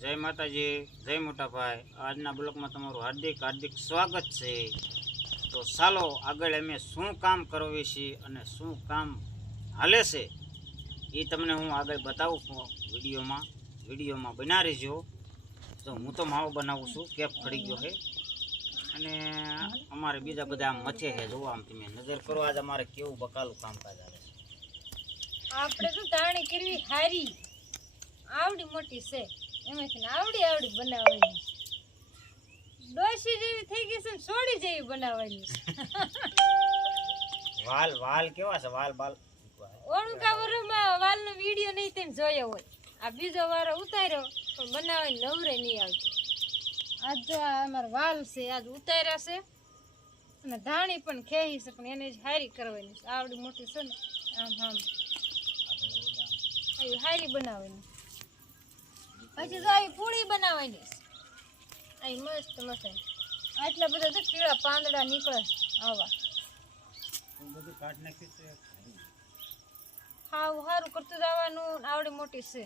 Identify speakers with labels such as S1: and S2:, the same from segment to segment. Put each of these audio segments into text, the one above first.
S1: જય માતાજી, જય મોટાભાઈ. આજના બ્લોકમાં તમારું હાર્દિક હાર્દિક સ્વાગત છે. તો ચાલો આગળ અમે શું કામ કરવી છીએ અને શું કામ હાલે છે, એ તમને હું આગળ બતાવું છું વિડીયોમાં. વિડીયોમાં બના રહીજો. તો હું તો માવો બનાવું છું, કેપ ખડી ગયો છે. અને અમારે બીજા બધા આમ મથે છે, જોવો આમ તમે. નજર કરો, આજ અમારે કેવું બકાલું કામકાજ આવે છે.
S2: આપણે તો તાણી કરવી હારી. આવડી મોટી છે. એમાંથી આવડી આવડી બનાવવાની. ડોસી જેવી થઈ ગઈ છે ને સોડી જેવી બનાવવાની.
S1: વાલ વાલ કેવા છે? વાલ બાલ.
S2: ઓળુકા વરમાં વાલનો વીડિયો નહીં તેમ જોયો હોય. આ બીજો વારો ઉતાર્યો પણ બનાવવાની નવરે નહીં આવતી. આજ જો આ અમારો વાલ છે આજ ઉતાર્યા છે. અને ધાણી પણ ખેહી છે પણ એને જ હારી કરવાની આવડી મોટી છે ને? આમ આમ. હારી બનાવવાની. પછી તો આવી પૂરી બનાવવાની આવી મસ્ત મસ્ત આટલા બધા તો પીળા પાંદડા નીકળે આવા. હાવ સારું કરતું જવાનું, આવડી મોટી છે.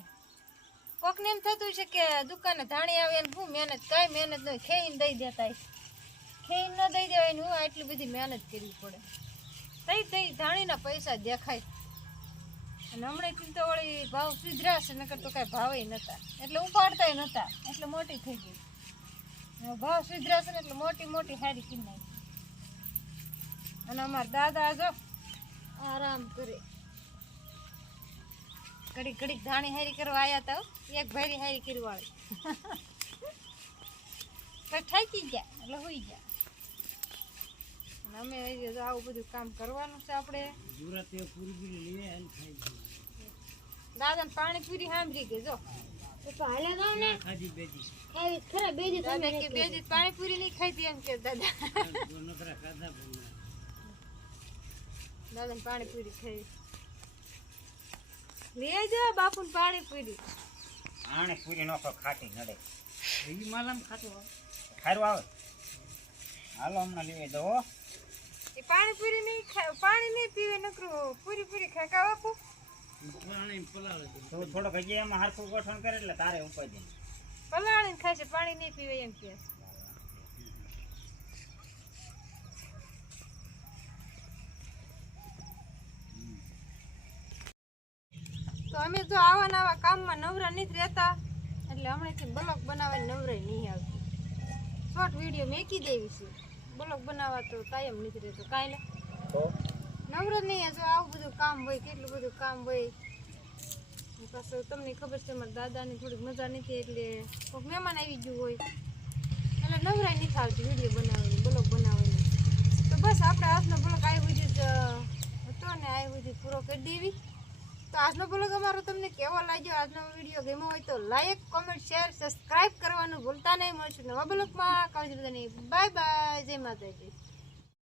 S2: કોકને એમ થતું છે કે દુકાને ધાણી આવે શું મહેનત કાંઈ મહેનત નહીં ખેઈને દઈ દેતા. ખેઈને ન દઈ દેવાય હું આટલી બધી મહેનત કરવી પડે. તઈ ધાણીના પૈસા દેખાય. અને હમણાં તો વળી ભાવ સુધરાશે, નકર તો કાંઈ ભાવે નતા એટલે ઉપાડતાય નતા એટલે મોટી થઈ ગઈ. ભાવ સુધરાશે ને એટલે મોટી મોટી સારી કિંમત. અને અમારા દાદા જો આરામ કરે. ઘડીક ઘડીક ધાણી હારી કરવા આવ્યા તા એક ભાઈ હારી કરી વાળી તો થાકી ગયા, એટલે હોઈ ગયા. અને અમે હજી જો આવું બધું કામ કરવાનું છે આપણે. દાદા પાણી પૂરી સાંભળી ગઈ જો. નહીં ખાઈ એમ કે દાદા. દાદા પાણીપુરી ખાઈ. લઈ જાઓ બાપુ પાણી પૂરી
S1: આને ખાટી નડે. એ માલામ ખાતું ખારું આવે. હાલો હમણાં લઈ દો હો.
S2: એ પાણી પૂરી નહીં પાણી નહીં પીવે નકરું પૂરી પૂરી ખેકા કા બાપુ
S1: તું. થોડોક હજી એમાં હરખું ગોઠવણ કરે એટલે તારે ઉપાડી
S2: પલાળીને ખાય છે પાણી નહીં પીવે એમ કે. તો અમે જો આવા નવા કામમાં નવરા નથી રહેતા. એટલે હમણાંથી બ્લોક બનાવવાની નવરાઈ નહીં આવતી. શોર્ટ વીડિયો મેકી દેવી છે? બ્લોગ બનાવવા તો કાયમ નથી રહેતો. કાંઈ નવરો નહીં જો આવું બધું કામ હોય કેટલું બધું કામ હોય. પાછું તમને ખબર છે મારા દાદાને થોડીક મજા નથી એટલે કોઈક મહેમાન આવી ગયું હોય. એટલે નવરાય નથી આવતી વીડિયો બનાવવાની બ્લોક બનાવવાની. તો બસ આપણે આજનો બ્લોક આવી સુધી જ હતો ને આવ્યું પૂરો કરી દેવી. તો આજનો બ્લોગ અમારો તમને કેવો લાગ્યો? આજનો વીડિયો ગમ્યો હોય તો લાઈક કોમેન્ટ શેર સબસ્ક્રાઈબ કરવાનું ભૂલતા નહીં. મળશું નવા બ્લોગમાં બધાની બાય બાય જય માતાજી.